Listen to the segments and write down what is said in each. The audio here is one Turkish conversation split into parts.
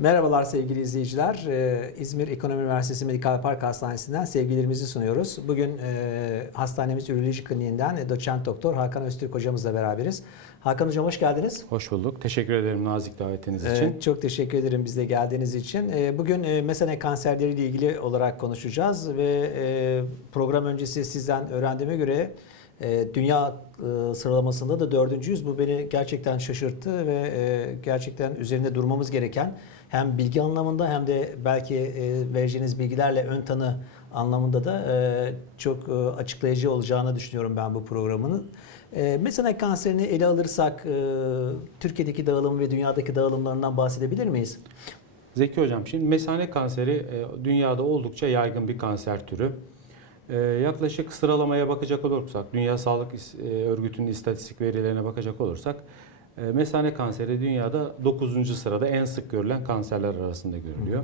Merhabalar sevgili izleyiciler. Ee, İzmir Ekonomi Üniversitesi Medikal Park Hastanesi'nden sevgilerimizi sunuyoruz. Bugün e, hastanemiz Üroloji Kliniğinden e, doçent doktor Hakan Öztürk hocamızla beraberiz. Hakan hocam hoş geldiniz. Hoş bulduk. Teşekkür ederim nazik davetiniz Ee, için. çok teşekkür ederim bize geldiğiniz için. Ee, bugün e, mesane kanserleriyle ilgili olarak konuşacağız ve e, program öncesi sizden öğrendiğime göre e, dünya e, sıralamasında da dördüncüyüz. Bu beni gerçekten şaşırttı ve gerçekten üzerinde durmamız gereken hem bilgi anlamında hem de belki e, vereceğiniz bilgilerle ön tanı anlamında da e, çok e, açıklayıcı olacağını düşünüyorum ben bu programın. E, mesane kanserini ele alırsak e, Türkiye'deki dağılım ve dünyadaki dağılımlarından bahsedebilir miyiz? Zeki Hocam şimdi mesane kanseri dünyada oldukça yaygın bir kanser türü. Yaklaşık sıralamaya bakacak olursak, Dünya Sağlık Örgütü'nün istatistik verilerine bakacak olursak mesane kanseri dünyada 9. sırada en sık görülen kanserler arasında görülüyor.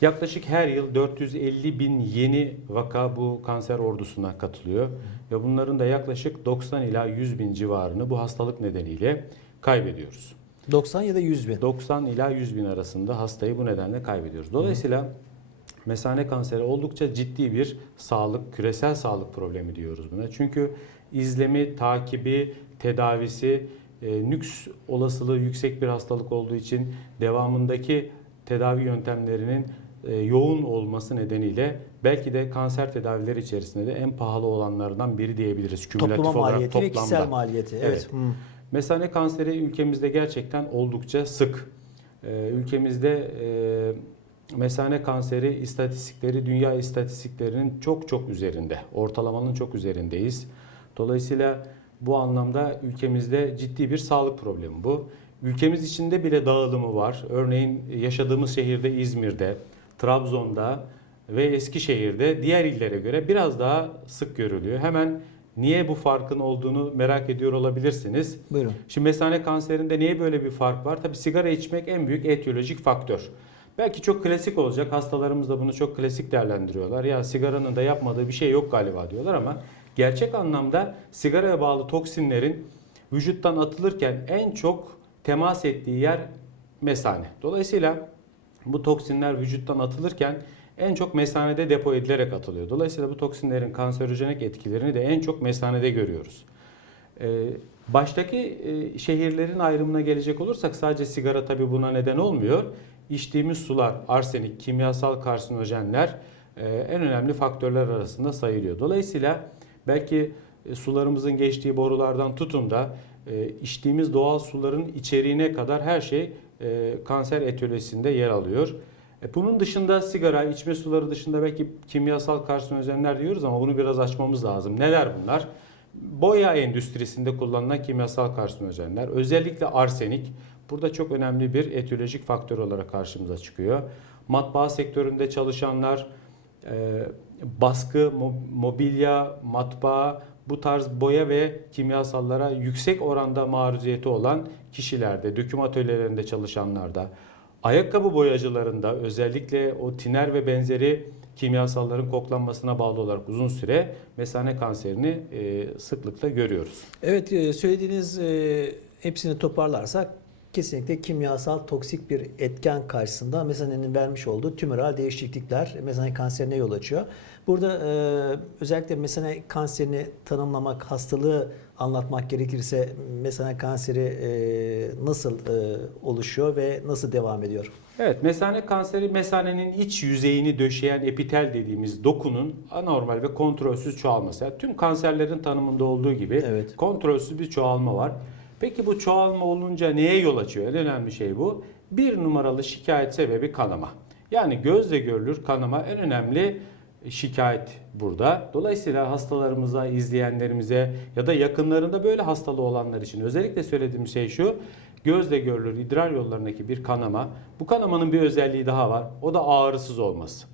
Yaklaşık her yıl 450 bin yeni vaka bu kanser ordusuna katılıyor ve bunların da yaklaşık 90 ila 100 bin civarını bu hastalık nedeniyle kaybediyoruz. 90 ya da 100 bin. 90 ila 100 bin arasında hastayı bu nedenle kaybediyoruz. Dolayısıyla mesane kanseri oldukça ciddi bir sağlık, küresel sağlık problemi diyoruz buna. Çünkü izlemi, takibi, tedavisi, e, nüks olasılığı yüksek bir hastalık olduğu için devamındaki tedavi yöntemlerinin e, yoğun olması nedeniyle belki de kanser tedavileri içerisinde de en pahalı olanlardan biri diyebiliriz. Kümülatif Toplama olarak maliyeti ve toplamda. kişisel maliyeti. Evet. Evet. Hı. Mesane kanseri ülkemizde gerçekten oldukça sık. Ee, ülkemizde e, mesane kanseri istatistikleri dünya istatistiklerinin çok çok üzerinde. Ortalamanın çok üzerindeyiz. Dolayısıyla bu anlamda ülkemizde ciddi bir sağlık problemi bu. Ülkemiz içinde bile dağılımı var. Örneğin yaşadığımız şehirde İzmir'de, Trabzon'da ve Eskişehir'de diğer illere göre biraz daha sık görülüyor. Hemen niye bu farkın olduğunu merak ediyor olabilirsiniz. Buyurun. Şimdi mesane kanserinde niye böyle bir fark var? Tabii sigara içmek en büyük etiyolojik faktör. Belki çok klasik olacak. Hastalarımız da bunu çok klasik değerlendiriyorlar. Ya sigaranın da yapmadığı bir şey yok galiba diyorlar ama gerçek anlamda sigaraya bağlı toksinlerin vücuttan atılırken en çok temas ettiği yer mesane. Dolayısıyla bu toksinler vücuttan atılırken en çok mesanede depo edilerek atılıyor. Dolayısıyla bu toksinlerin kanserojenik etkilerini de en çok mesanede görüyoruz. Ee, Baştaki e, şehirlerin ayrımına gelecek olursak sadece sigara tabii buna neden olmuyor. İçtiğimiz sular, arsenik, kimyasal karsinojenler e, en önemli faktörler arasında sayılıyor. Dolayısıyla belki e, sularımızın geçtiği borulardan tutun da e, içtiğimiz doğal suların içeriğine kadar her şey e, kanser etiyolojisinde yer alıyor. Bunun dışında sigara, içme suları dışında belki kimyasal karsinojenler diyoruz ama bunu biraz açmamız lazım. Neler bunlar? Boya endüstrisinde kullanılan kimyasal karsinojenler, özellikle arsenik burada çok önemli bir etiyolojik faktör olarak karşımıza çıkıyor. Matbaa sektöründe çalışanlar, baskı, mo- mobilya, matbaa, bu tarz boya ve kimyasallara yüksek oranda maruziyeti olan kişilerde, döküm atölyelerinde çalışanlarda, ayakkabı boyacılarında özellikle o tiner ve benzeri kimyasalların koklanmasına bağlı olarak uzun süre mesane kanserini e, sıklıkla görüyoruz. Evet e, söylediğiniz e, hepsini toparlarsak kesinlikle kimyasal toksik bir etken karşısında mesanenin vermiş olduğu tümöral değişiklikler mesane kanserine yol açıyor. Burada e, özellikle mesane kanserini tanımlamak, hastalığı anlatmak gerekirse mesane kanseri e, nasıl e, oluşuyor ve nasıl devam ediyor? Evet, mesane kanseri mesanenin iç yüzeyini döşeyen epitel dediğimiz dokunun anormal ve kontrolsüz çoğalması. Yani tüm kanserlerin tanımında olduğu gibi Evet. kontrolsüz bir çoğalma var. Peki bu çoğalma olunca neye yol açıyor? En önemli şey bu. Bir numaralı şikayet sebebi kanama. Yani gözle görülür kanama en önemli şikayet burada. Dolayısıyla hastalarımıza, izleyenlerimize ya da yakınlarında böyle hastalığı olanlar için özellikle söylediğim şey şu. Gözle görülür idrar yollarındaki bir kanama. Bu kanamanın bir özelliği daha var. O da ağrısız olması.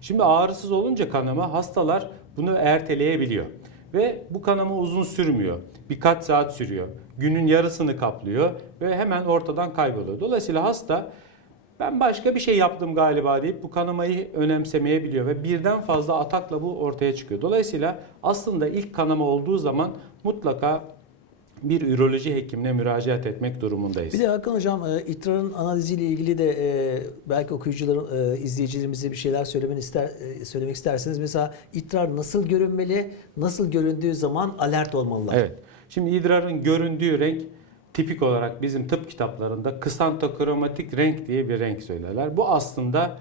Şimdi ağrısız olunca kanama hastalar bunu erteleyebiliyor. Ve bu kanama uzun sürmüyor. Birkaç saat sürüyor. Günün yarısını kaplıyor ve hemen ortadan kayboluyor. Dolayısıyla hasta ben başka bir şey yaptım galiba deyip bu kanamayı önemsemeyebiliyor ve birden fazla atakla bu ortaya çıkıyor. Dolayısıyla aslında ilk kanama olduğu zaman mutlaka bir üroloji hekimine müracaat etmek durumundayız. Bir de Hakan Hocam e, idrarın analiziyle ilgili de e, belki okuyucuların, e, izleyicilerimize bir şeyler söylemen ister, söylemek isterseniz. Mesela idrar nasıl görünmeli, nasıl göründüğü zaman alert olmalılar. Evet. Şimdi idrarın göründüğü renk tipik olarak bizim tıp kitaplarında kısantokromatik renk diye bir renk söylerler. Bu aslında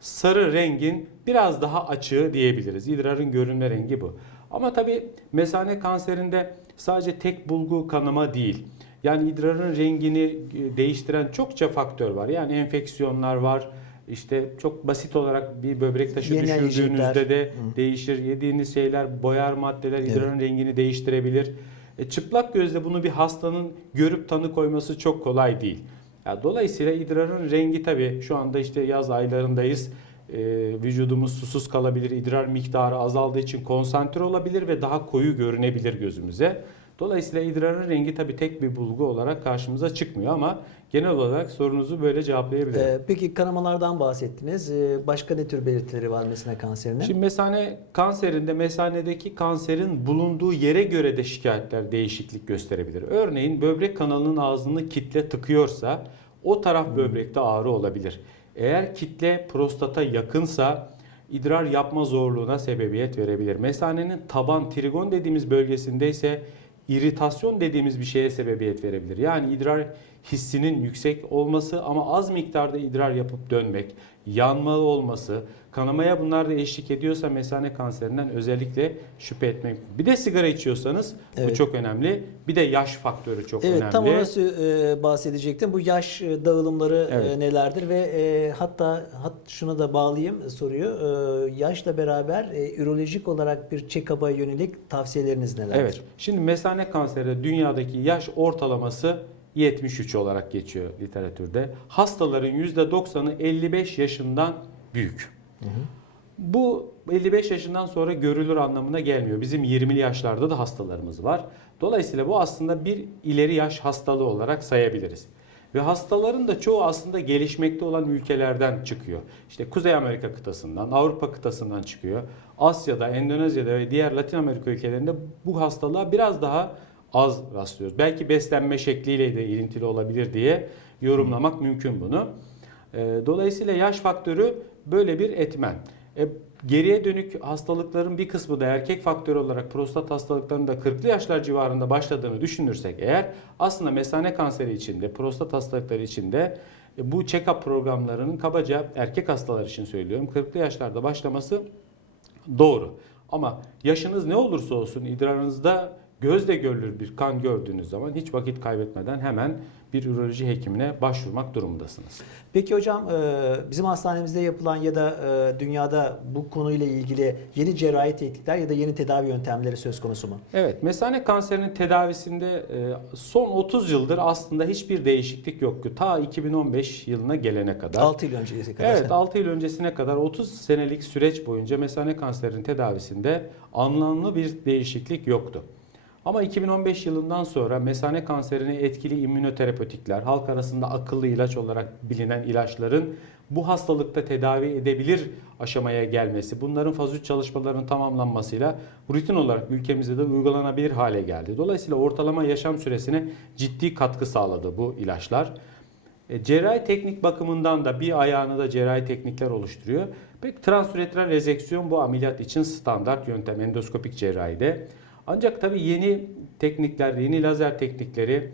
sarı rengin biraz daha açığı diyebiliriz. İdrarın görünme rengi bu. Ama tabii mesane kanserinde sadece tek bulgu kanama değil. Yani idrarın rengini e, değiştiren çokça faktör var. Yani enfeksiyonlar var. İşte çok basit olarak bir böbrek taşı Yeni düşürdüğünüzde yiyecekler. de değişir. Yediğiniz şeyler, boyar maddeler idrarın rengini değiştirebilir. E, çıplak gözle bunu bir hastanın görüp tanı koyması çok kolay değil. Ya, dolayısıyla idrarın rengi tabii şu anda işte yaz aylarındayız. E, vücudumuz susuz kalabilir, idrar miktarı azaldığı için konsantre olabilir ve daha koyu görünebilir gözümüze. Dolayısıyla idrarın rengi tabii tek bir bulgu olarak karşımıza çıkmıyor ama genel olarak sorunuzu böyle cevaplayabilirim. E, peki kanamalardan bahsettiniz. E, başka ne tür belirtileri var mesane kanserinin? Şimdi mesane kanserinde mesanedeki kanserin bulunduğu yere göre de şikayetler değişiklik gösterebilir. Örneğin böbrek kanalının ağzını kitle tıkıyorsa o taraf böbrekte ağrı olabilir. Eğer kitle prostata yakınsa idrar yapma zorluğuna sebebiyet verebilir. Mesanenin taban trigon dediğimiz bölgesinde ise iritasyon dediğimiz bir şeye sebebiyet verebilir. Yani idrar hissinin yüksek olması ama az miktarda idrar yapıp dönmek, yanma olması, kanamaya bunlar da eşlik ediyorsa mesane kanserinden özellikle şüphe etmek. Bir de sigara içiyorsanız bu Evet. çok önemli. Bir de yaş faktörü çok Evet önemli. tam orası e, bahsedecektim. Bu yaş e, dağılımları e, Evet. nelerdir ve e, hatta hat, şuna da bağlayayım soruyu. E, yaşla beraber e, ürolojik olarak bir check-up'a yönelik tavsiyeleriniz nelerdir? Evet. Şimdi mesane kanseri dünyadaki yaş ortalaması 73 olarak geçiyor literatürde. Hastaların %90'ı 55 yaşından büyük. Bu 55 yaşından sonra görülür anlamına gelmiyor. Bizim 20'li yaşlarda da hastalarımız var. Dolayısıyla bu aslında bir ileri yaş hastalığı olarak sayabiliriz. Ve hastaların da çoğu aslında gelişmekte olan ülkelerden çıkıyor. İşte Kuzey Amerika kıtasından, Avrupa kıtasından çıkıyor. Asya'da, Endonezya'da ve diğer Latin Amerika ülkelerinde bu hastalığa biraz daha az rastlıyoruz. Belki beslenme şekliyle de ilintili olabilir diye yorumlamak mümkün bunu. Ee, Dolayısıyla yaş faktörü böyle bir etmen. E, geriye dönük hastalıkların bir kısmı da erkek faktörü olarak prostat hastalıklarının da 40'lı yaşlar civarında başladığını düşünürsek eğer aslında mesane kanseri içinde, prostat hastalıkları içinde e, bu check-up programlarının kabaca erkek hastalar için söylüyorum 40'lı yaşlarda başlaması doğru. Ama yaşınız ne olursa olsun idrarınızda gözle görülür bir kan gördüğünüz zaman hiç vakit kaybetmeden hemen bir üroloji hekimine başvurmak durumundasınız. Peki hocam e, bizim hastanemizde yapılan ya da e, dünyada bu konuyla ilgili yeni cerrahi teknikler ya da yeni tedavi yöntemleri söz konusu mu? Evet, mesane kanserinin tedavisinde e, son 30 yıldır aslında hiçbir değişiklik yoktu. Ta 2015 yılına gelene kadar. 6 yıl öncesi kadar. Evet 6 yıl öncesine kadar 30 senelik süreç boyunca mesane kanserinin tedavisinde anlamlı bir değişiklik yoktu. Ama 2015 yılından sonra mesane kanserini etkili immünoterapetikler, halk arasında akıllı ilaç olarak bilinen ilaçların bu hastalıkta tedavi edebilir aşamaya gelmesi, bunların faz 3 çalışmalarının tamamlanmasıyla rutin olarak ülkemizde de uygulanabilir hale geldi. Dolayısıyla ortalama yaşam süresine ciddi katkı sağladı bu ilaçlar. E, cerrahi teknik bakımından da bir ayağını da cerrahi teknikler oluşturuyor. Peki transüretral rezeksiyon bu ameliyat için standart yöntem endoskopik cerrahide. Ancak tabii yeni teknikler, yeni lazer teknikleri,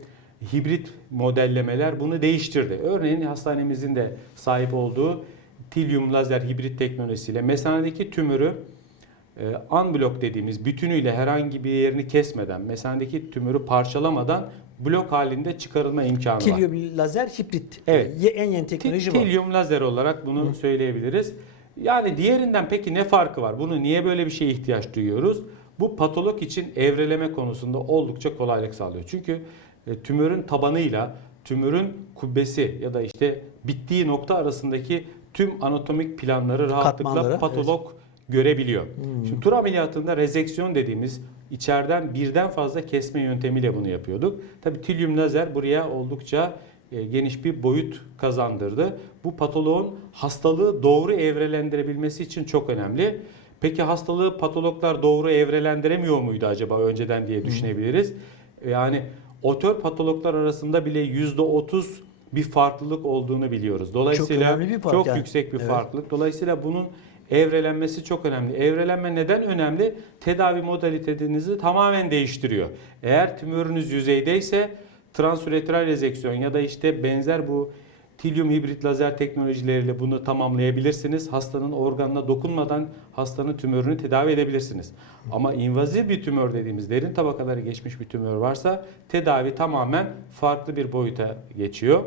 hibrit modellemeler bunu değiştirdi. Örneğin hastanemizin de sahip olduğu tilyum lazer hibrit teknolojisiyle mesanedeki tümörü e, unblock dediğimiz bütünüyle herhangi bir yerini kesmeden, mesanedeki tümörü parçalamadan blok halinde çıkarılma imkanı var. Tilyum lazer hibrit. Evet. En yeni teknoloji Ti- bu. Tilyum lazer olarak bunu söyleyebiliriz. Yani diğerinden peki ne farkı var? Bunu niye böyle bir şeye ihtiyaç duyuyoruz? Bu patolog için evreleme konusunda oldukça kolaylık sağlıyor. Çünkü e, tümörün tabanıyla tümörün kubbesi ya da işte bittiği nokta arasındaki tüm anatomik planları rahatlıkla Katmanları, patolog görebiliyor. Hmm. Şimdi tur ameliyatında rezeksiyon dediğimiz içeriden birden fazla kesme yöntemiyle bunu yapıyorduk. Tabii tilyum lazer buraya oldukça e, geniş bir boyut kazandırdı. Bu patoloğun hastalığı doğru evrelendirebilmesi için çok önemli. Peki hastalığı patologlar doğru evrelendiremiyor muydu acaba önceden diye düşünebiliriz. Yani otör patologlar arasında bile %30 bir farklılık olduğunu biliyoruz. Dolayısıyla önemli bir fark çok yani. yüksek bir Evet. farklılık. Dolayısıyla bunun evrelenmesi çok önemli. Evrelenme neden önemli? Tedavi modalitenizi tamamen değiştiriyor. Eğer tümörünüz yüzeydeyse transüretral rezeksiyon ya da işte benzer bu tilyum hibrit lazer teknolojileriyle bunu tamamlayabilirsiniz. Hastanın organına dokunmadan hastanın tümörünü tedavi edebilirsiniz. Ama invaziv bir tümör dediğimiz derin tabakaları geçmiş bir tümör varsa tedavi tamamen farklı bir boyuta geçiyor.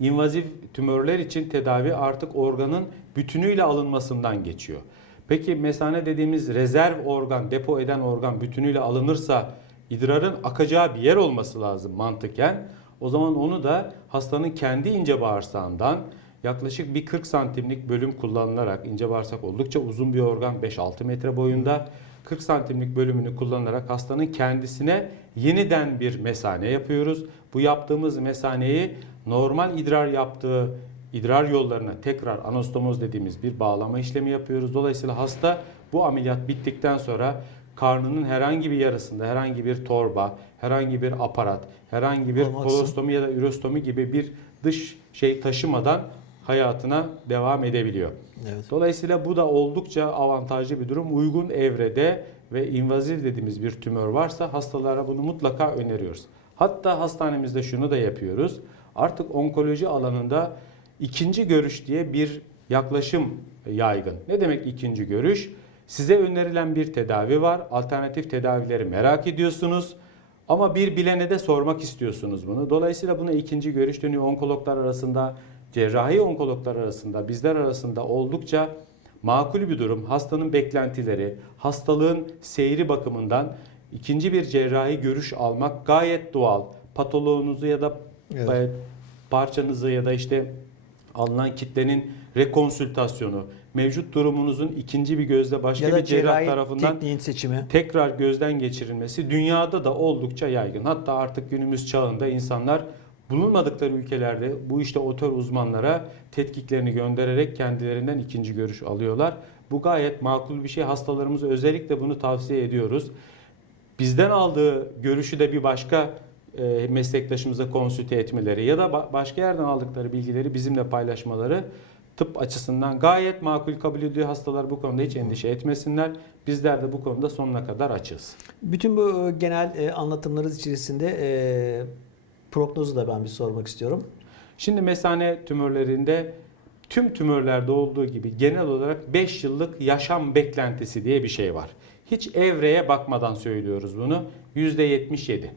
İnvaziv tümörler için tedavi artık organın bütünüyle alınmasından geçiyor. Peki mesane dediğimiz rezerv organ, depo eden organ bütünüyle alınırsa idrarın akacağı bir yer olması lazım mantıken. O zaman onu da hastanın kendi ince bağırsağından yaklaşık bir 40 santimlik bölüm kullanılarak ince bağırsak oldukça uzun bir organ 5-6 metre boyunda 40 santimlik bölümünü kullanarak hastanın kendisine yeniden bir mesane yapıyoruz. Bu yaptığımız mesaneyi normal idrar yaptığı idrar yollarına tekrar anastomoz dediğimiz bir bağlama işlemi yapıyoruz. Dolayısıyla hasta bu ameliyat bittikten sonra karnının herhangi bir yarısında herhangi bir torba, herhangi bir aparat, herhangi bir Olmaksızın. kolostomi ya da ürostomi gibi bir dış şey taşımadan hayatına devam edebiliyor. Evet. Dolayısıyla bu da oldukça avantajlı bir durum. Uygun evrede ve invaziv dediğimiz bir tümör varsa hastalara bunu mutlaka öneriyoruz. Hatta hastanemizde şunu da yapıyoruz. Artık onkoloji alanında ikinci görüş diye bir yaklaşım yaygın. Ne demek ikinci görüş? Size önerilen bir tedavi var. Alternatif tedavileri merak ediyorsunuz. Ama bir bilene de sormak istiyorsunuz bunu. Dolayısıyla buna ikinci görüş dönüyor. Onkologlar arasında, cerrahi onkologlar arasında, bizler arasında oldukça makul bir durum. Hastanın beklentileri, hastalığın seyri bakımından ikinci bir cerrahi görüş almak gayet doğal. Patoloğunuzu ya da Evet. e, parçanızı ya da işte alınan kitlenin rekonsültasyonu, mevcut durumunuzun ikinci bir gözle başka Ya bir cerrah tarafından tekniğin seçimi. tekrar gözden geçirilmesi dünyada da oldukça yaygın. Hatta artık günümüz çağında insanlar bulunmadıkları ülkelerde bu işte otör uzmanlara tetkiklerini göndererek kendilerinden ikinci görüş alıyorlar. Bu gayet makul bir şey. Hastalarımıza özellikle bunu tavsiye ediyoruz. Bizden aldığı görüşü de bir başka e, meslektaşımıza konsülte etmeleri ya da ba- başka yerden aldıkları bilgileri bizimle paylaşmaları tıp açısından gayet makul kabul ediyor. Hastalar bu konuda hiç endişe etmesinler. Bizler de bu konuda sonuna kadar açığız. Bütün bu e, genel e, anlatımlarınız içerisinde e, prognozu da ben bir sormak istiyorum. Şimdi mesane tümörlerinde tüm tümörlerde olduğu gibi genel olarak 5 yıllık yaşam beklentisi diye bir şey var. Hiç evreye bakmadan söylüyoruz bunu. %77.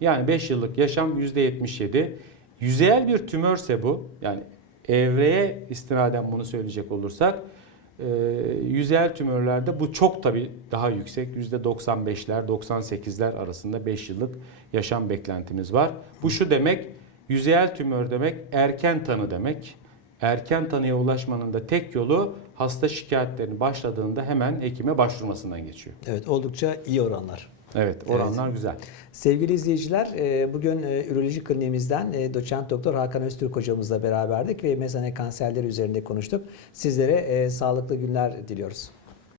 Yani 5 yıllık yaşam %77. Yüzeyel bir tümörse bu yani evreye istinaden bunu söyleyecek olursak e, yüzeyel tümörlerde bu çok tabi daha yüksek. %95'ler 98'ler arasında 5 yıllık yaşam beklentimiz var. Bu şu demek yüzeyel tümör demek erken tanı demek. Erken tanıya ulaşmanın da tek yolu hasta şikayetlerini başladığında hemen hekime başvurmasından geçiyor. Evet oldukça iyi oranlar. Evet oranlar güzel. Sevgili izleyiciler, e, bugün e, üroloji kliniğimizden e, doçent doktor Hakan Öztürk hocamızla beraberdik ve mesane kanserleri üzerinde konuştuk. Sizlere sağlıklı günler diliyoruz.